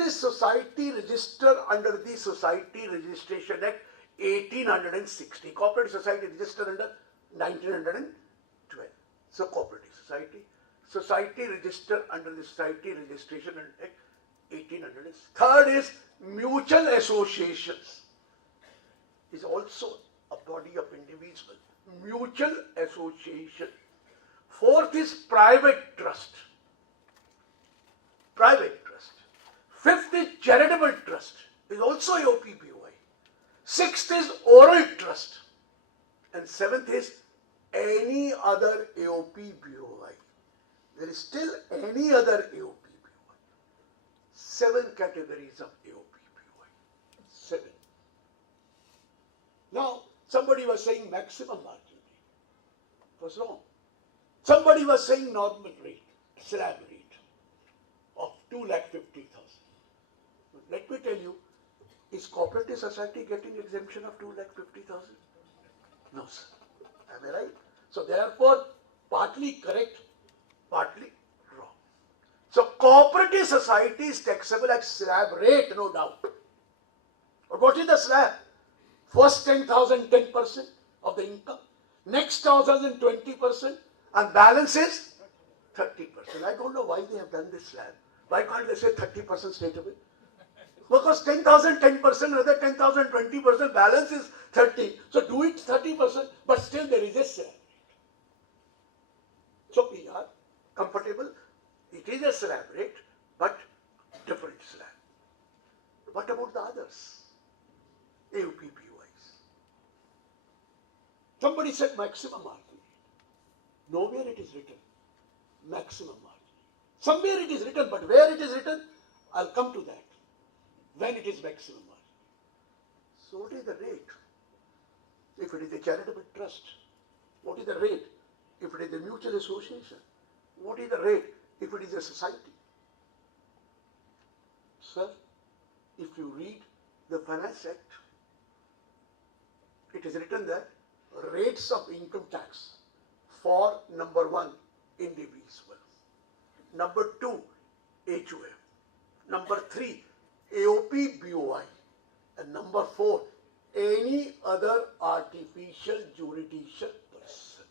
is society registered under the Society Registration Act 1860. Cooperative society registered under 1912. So cooperative society. Society registered under the Society Registration Act 1800. Third is mutual associations. Is also a body of individual. Mutual association. Fourth is private trust. Private trust. Fifth is charitable trust. Is also AOPBOI. Sixth is oral trust. And seventh is any other AOPBOI. There is still any other AOPBOI. 7 categories of AOPBOI. 7. Now, somebody was saying maximum margin rate. It was wrong. Somebody was saying normal rate, slab rate of 2,50,000. Let me tell you, is cooperative society getting exemption of 2,50,000? No, sir. Am I right? So therefore, partly correct, partly wrong. So cooperative society is taxable at slab rate, no doubt. But what is the slab? First 10,000, 10% of the income. Next 1,000, 20%. And balance is 30%. I don't know why they have done this slab. Why can't they say 30% straight away? Because 10,000, 10%, another 10,000, 20%, balance is 30. So do it 30%, but still there is a slab. So we are comfortable. It is a slab rate, but different slab. What about the others? AOPBOIs. Somebody said maximum margin. Nowhere it is written maximum margin. Somewhere it is written, but where it is written, I'll come to that. When it is maximum margin. So what is the rate? If it is a charitable trust, what is the rate? If it is a mutual association, what is the rate? If it is a society. Sir, if you read the Finance Act, it is written that rates of income tax for number 1, individual. Number 2, HUF. Number 3, AOPBOI. And number 4, any other artificial juridical person.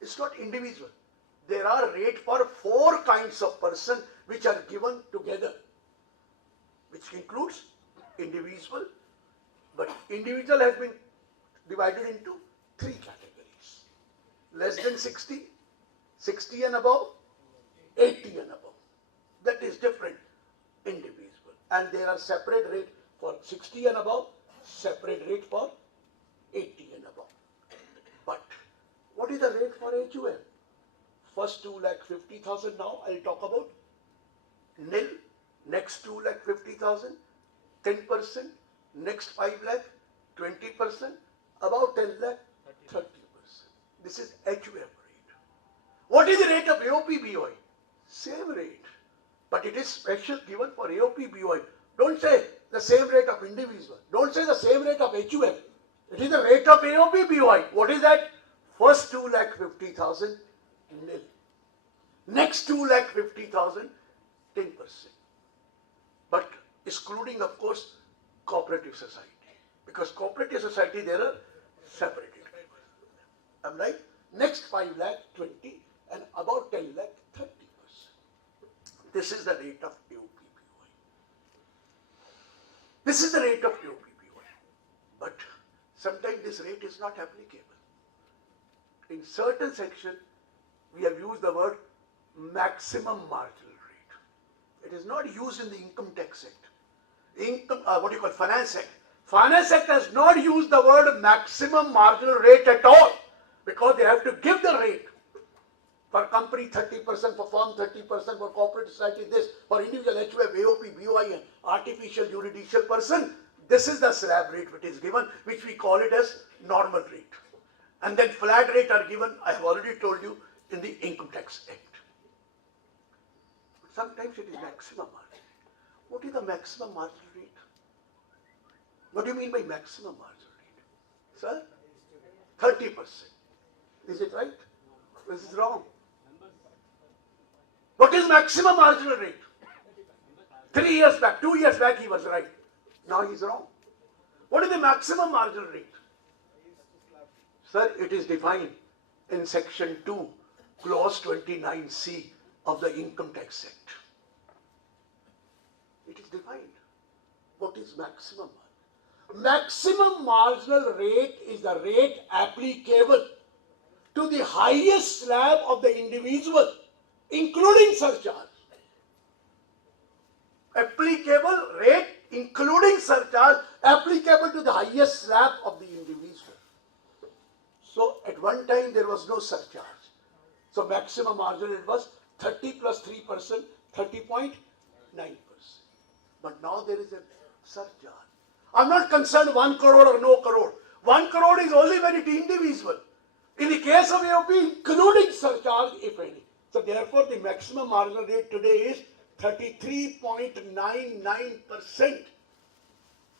It's not individual. There are rates for 4 kinds of person which are given together, which includes individual, but individual has been divided into 3 categories. Less than 60, 60 and above, 80 and above. That is different, individual. And there are separate rate for 60 and above, separate rate for 80 and above. But what is the rate for HUF? First 2,50,000 now I'll talk about. Nil, next 2,50,000, 10%, next 5 lakh, 20%, about 10 lakh, 30%. This is HUF rate. What is the rate of AOPBOI? Same rate. But it is special given for AOPBOI. Don't say the same rate of individual. Don't say the same rate of HUF. It is the rate of AOPBOI. What is that? First 2,50,000, nil. Next 2,50,000, 10%. But excluding, of course, cooperative society. Because cooperative society, there are separated. I'm right? Next 5 lakh, 20, and about 10 lakh, 30%. This is the rate of AOPBOI. This is the rate of AOPBOI. But sometimes this rate is not applicable. In certain section, we have used the word maximum marginal rate. It is not used in the Income Tax Act. Finance Act. Finance Act has not used the word maximum marginal rate at all, because they have to give the rate. For company 30%, for firm 30%, for corporate society this, for individual HUF, AOPBOI and artificial juridical person, this is the slab rate which is given, which we call it as normal rate. And then flat rate are given, I have already told you, in the Income Tax Act. Sometimes it is maximum margin. What is the maximum marginal rate? What do you mean by maximum marginal rate? Sir? 30%. Is it right? This is wrong. What is maximum marginal rate? 3 years back, 2 years back he was right. Now he is wrong. What is the maximum marginal rate? Sir, it is defined in section 2, clause 29C of the Income Tax Act. It is defined. What is maximum? Maximum marginal rate is the rate applicable to the highest slab of the individual, including surcharge. Applicable rate including surcharge applicable to the highest slab of the individual. So at one time there was no surcharge. So maximum marginal rate was 30 plus 3%, 30.9%. But now there is a surcharge. I'm not concerned 1 crore or no crore. 1 crore is only when it is individual. In the case of AOP, including surcharge, if any. So therefore, the maximum marginal rate today is 33.99%.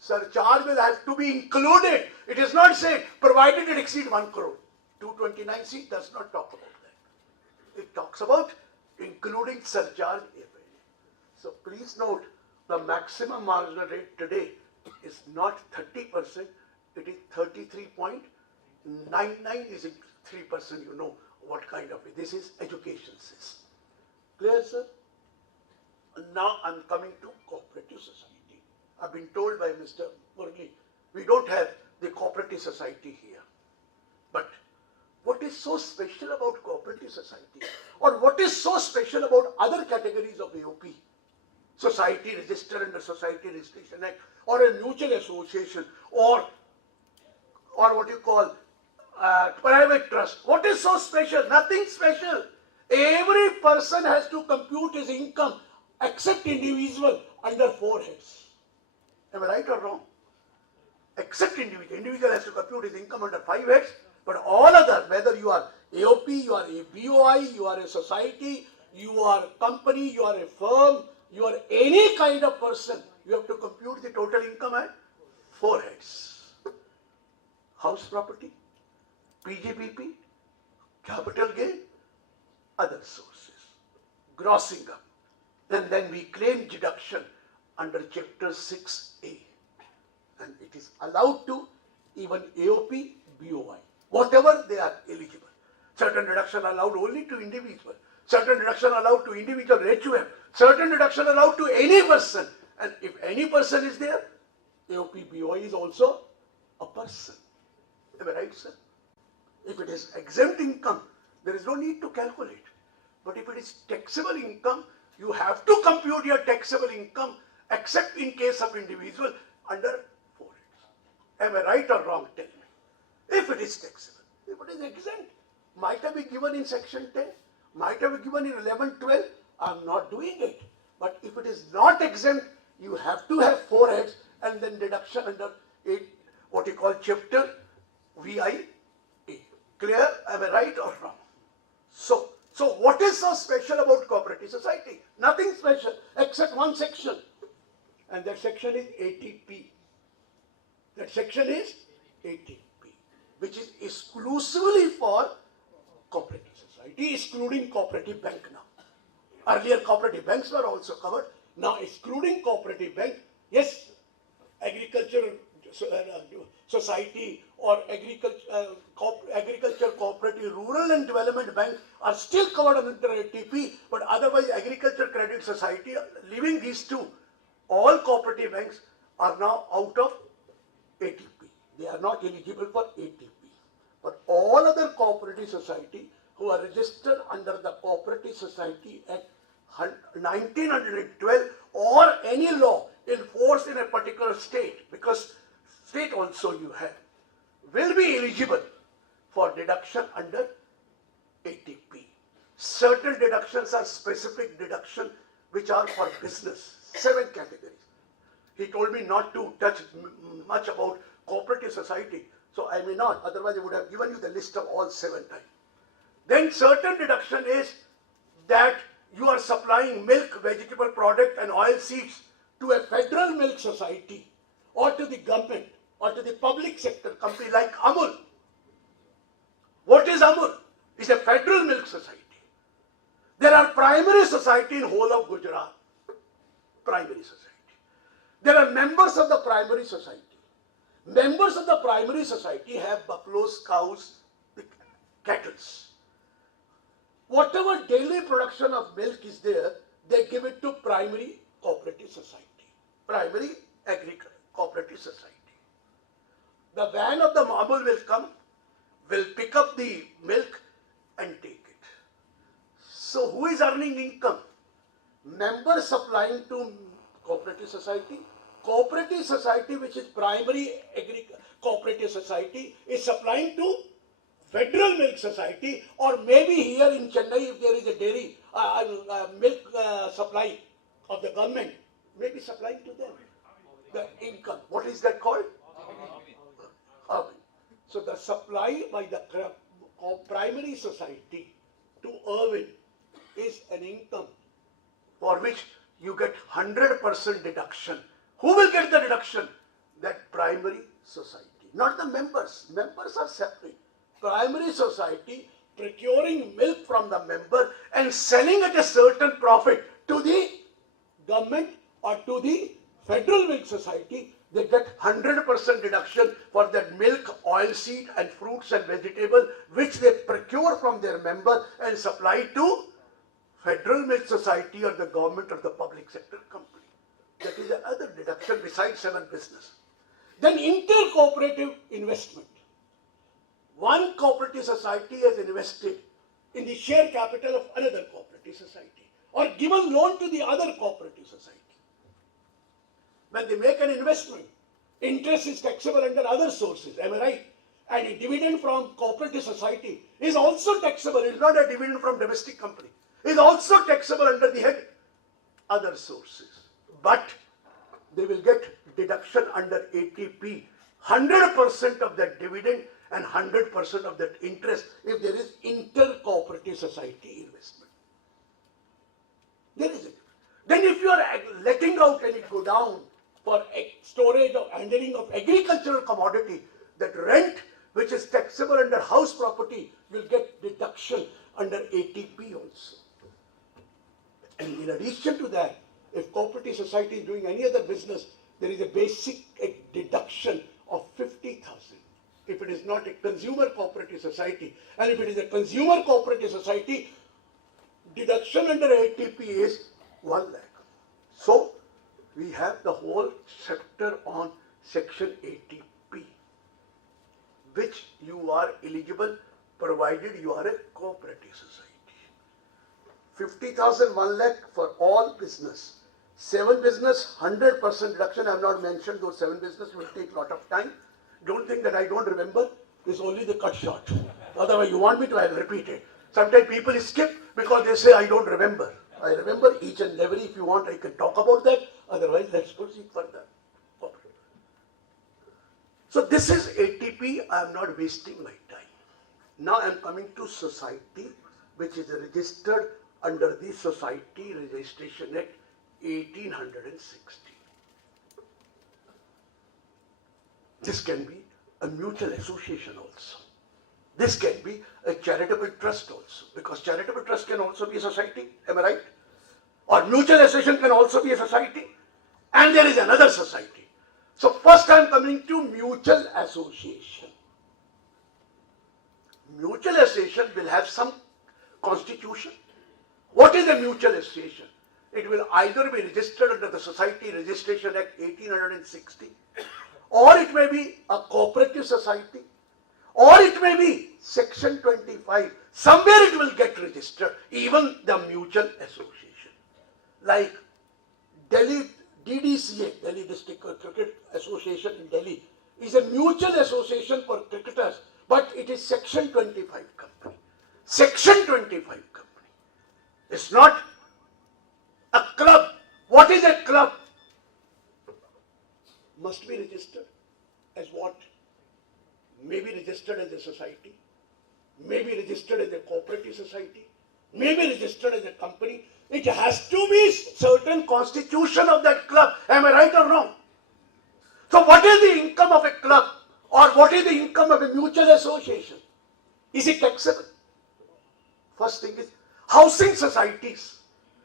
Surcharge will have to be included. It is not said, provided it exceed 1 crore. 229C does not talk about that. It talks about including surcharge, if any. So please note, the maximum marginal rate today is not 30%, it is 33.99 is 3%, you know what kind of it. This is education system. Clear, sir? Now I'm coming to cooperative society. I've been told by Mr. Murli, we don't have the cooperative society here. But what is so special about cooperative society? Or what is so special about other categories of AOP? Society registered under Society Registration Act, or a mutual association, or what you call private trust. What is so special? Nothing special. Every person has to compute his income except individual under 4 heads. Am I right or wrong? Except individual. Individual has to compute his income under 5 heads, but all other, whether you are AOP, you are a BOI, you are a society, you are a company, you are a firm, you are any kind of person, you have to compute the total income at 4 heads. House property, PGBP, capital gain, other sources, gross income. And then we claim deduction under chapter 6A. And it is allowed to even AOP, BOI, whatever they are eligible. Certain deduction allowed only to individual. Certain deduction allowed to individual HUF. Certain deduction allowed to any person. And if any person is there, AOP, BOI is also a person. Am I right, sir? If it is exempt income, there is no need to calculate. But if it is taxable income, you have to compute your taxable income except in case of individual under 4 heads. Am I right or wrong? Tell me. If it is taxable, if it is exempt, might have been given in section 10, might have been given in 11, 12, I'm not doing it. But if it is not exempt, you have to have 4 heads and then deduction under 8, what you call chapter VIA. Clear? Am I right or wrong? So what is so special about cooperative society? Nothing special except one section. And that section is 80P. That section is 80P, which is exclusively for cooperative society, excluding cooperative bank now. Earlier cooperative banks were also covered. Now excluding cooperative bank, yes, agriculture society or agriculture cooperative rural and development bank are still covered under ATP, but otherwise agriculture credit society, leaving these two, all cooperative banks are now out of ATP. They are not eligible for ATP. But all other cooperative society who are registered under the Cooperative Society Act 1912 or any law in force in a particular state, because state also you have, will be eligible for deduction under ATP. Certain deductions are specific deduction which are for business, 7 categories. He told me not to touch much about cooperative society, so I may not, otherwise I would have given you the list of all 7 times. Then certain deduction is that you are supplying milk, vegetable product and oil seeds to a federal milk society or to the government or to the public sector company like Amul. What is Amul? It's a federal milk society. There are primary society in whole of Gujarat. primary society. There are members of the primary society. Members of the primary society have buffaloes, cows, cattle. Whatever daily production of milk is there, they give it to primary cooperative society, primary cooperative society. The van of the marble will come, will pick up the milk and take it. So who is earning income? Members supplying to cooperative society. Cooperative society, which is primary cooperative society, is supplying to Federal Milk Society, or maybe here in Chennai, if there is a dairy milk supply of the government, maybe supplying to them the income. What is that called? So the supply by the primary society to Irwin is an income for which you get 100% deduction. Who will get the deduction? That primary society, not the members. Members are separate. Primary society procuring milk from the member and selling at a certain profit to the government or to the Federal Milk Society, they get 100% deduction for that milk, oilseed and fruits and vegetables which they procure from their member and supply to Federal Milk Society or the government or the public sector company. That is another deduction besides 7 business. Then inter-cooperative investment. One cooperative society has invested in the share capital of another cooperative society or given loan to the other cooperative society. When they make an investment, interest is taxable under other sources, am I right? And a dividend from cooperative society is also taxable. It is not a dividend from domestic company. It is also taxable under the head other sources. But they will get deduction under ATP, 100% of that dividend and 100% of that interest if there is inter-cooperative society investment. There is it. Then if you are letting out and it go down for storage or handling of agricultural commodity, that rent which is taxable under house property will get deduction under ATP also. And in addition to that, if cooperative society is doing any other business, there is a basic deduction of 50,000. If it is not a consumer cooperative society, and if it is a consumer cooperative society, deduction under ATP is 1 lakh. So we have the whole chapter on section ATP, which you are eligible provided you are a cooperative society. 50,000, 1 lakh for all business. 7 business, 100% deduction. I have not mentioned those 7 business, will take a lot of time. Don't think that I don't remember. It's only the cut short. Otherwise, you want me to, I'll repeat it. Sometimes people skip because they say, I don't remember. I remember each and every. If you want, I can talk about that. Otherwise, let's proceed further. Okay. So this is ATP. I am not wasting my time. Now I am coming to society, which is registered under the Society Registration Act 1860. This can be a mutual association also. This can be a charitable trust also, because charitable trust can also be a society, am I right? Or mutual association can also be a society, and there is another society. So first I am coming to mutual association. Mutual association will have some constitution. What is a mutual association? It will either be registered under the Society Registration Act 1860, or it may be a cooperative society, or it may be section 25. Somewhere it will get registered, even the mutual association. Like Delhi DDCA, Delhi District Cricket Association in Delhi, is a mutual association for cricketers, but it is section 25 company. Section 25 company. It's not a club. What is a club? Must be registered as what? Maybe registered as a society, maybe registered as a cooperative society, maybe registered as a company. It has to be certain constitution of that club. Am I right or wrong? So what is the income of a club, or what is the income of a mutual association? Is it taxable? First thing is housing societies.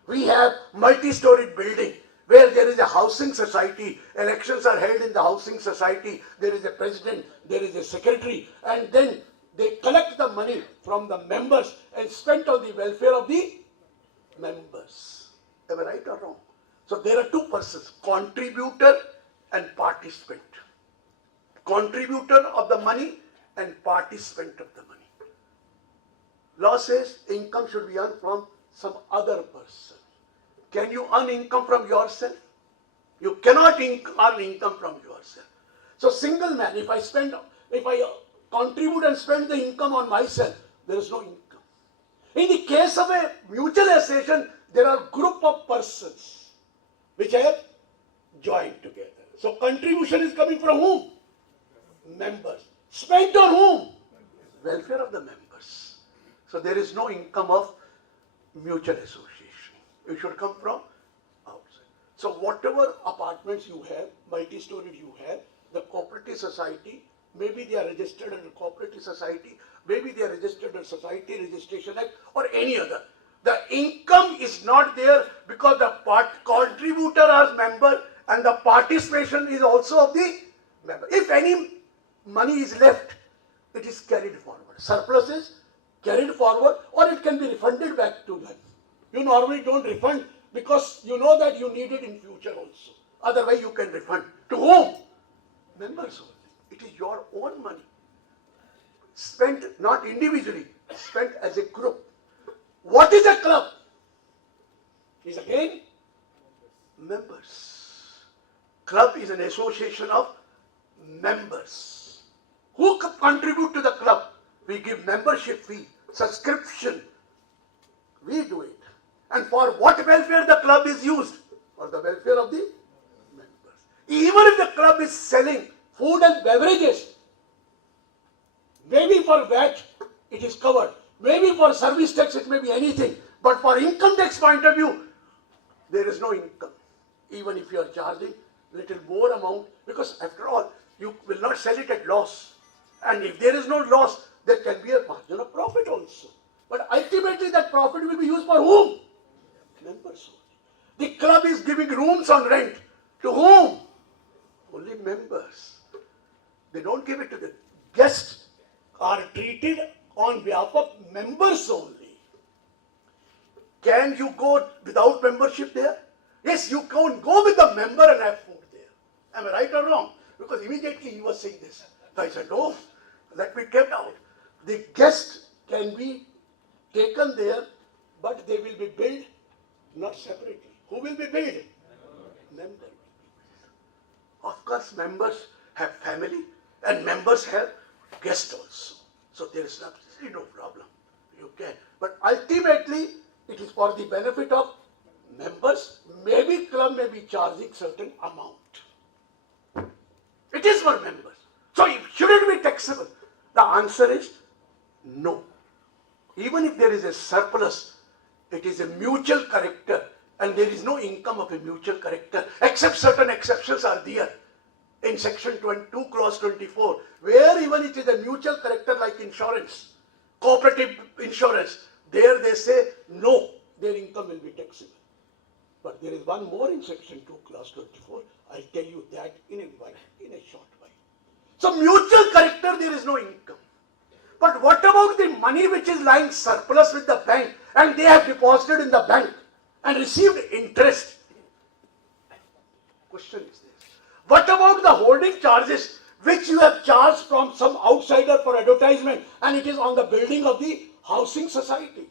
We have multi-storied building. where there is a housing society, elections are held in the housing society, there is a president, there is a secretary, and then they collect the money from the members and spend on the welfare of the members. Am I right or wrong? So there are two persons, contributor and participant. Contributor of the money and participant of the money. Law says income should be earned from some other person. Can you earn income from yourself? You cannot earn income from yourself. So single man, if I contribute and spend the income on myself, there is no income. In the case of a mutual association, there are group of persons which have joined together. So contribution is coming from whom? Members. Spent on whom? Welfare of the members. So there is no income of mutual association. It should come from outside. So whatever apartments you have, multi-storied you have, the cooperative society, maybe they are registered under cooperative society, maybe they are registered under Society Registration Act or any other. The income is not there because the contributor as member and the participation is also of the member. If any money is left, it is carried forward. Surplus is carried forward, or it can be refunded back to them. You normally don't refund because you know that you need it in future also. Otherwise you can refund. To whom? Members only. It is your own money. Spent not individually, spent as a group. What is a club? Is again members. Club is an association of members. Who contribute to the club? We give membership fee, subscription. We do it. And for what welfare the club is used? For the welfare of the members. Even if the club is selling food and beverages, maybe for VAT it is covered. Maybe for service tax it may be anything. But for income tax point of view, there is no income. Even if you are charging little more amount, because after all, you will not sell it at loss. And if there is no loss, there can be a margin of profit also. But ultimately that profit will be used for whom? Members only. The club is giving rooms on rent. To whom? Only members. They don't give it to the guests. Are treated on behalf of members only. Can you go without membership there? Yes, you can go with the member and have food there. Am I right or wrong? Because immediately he was saying this. So I said, no, let me get out. The guest can be taken there, but they will be billed not separately. Who will be billed? Member. Of course, members have family and members have guests also. So there is absolutely no problem. You can. But ultimately, it is for the benefit of members. Maybe club may be charging certain amount. It is for members. So should it be taxable? The answer is no. Even if there is a surplus, it is a mutual character and there is no income of a mutual character, except certain exceptions are there. In section 22 clause 24, where even it is a mutual character like insurance, cooperative insurance, there they say no, their income will be taxable. But there is one more in section 2 clause 24, I'll tell you that in a short while. So mutual character, there is no income. But what about the money which is lying surplus with the bank and they have deposited in the bank and received interest? Question is this. What about the holding charges which you have charged from some outsider for advertisement and it is on the building of the housing society?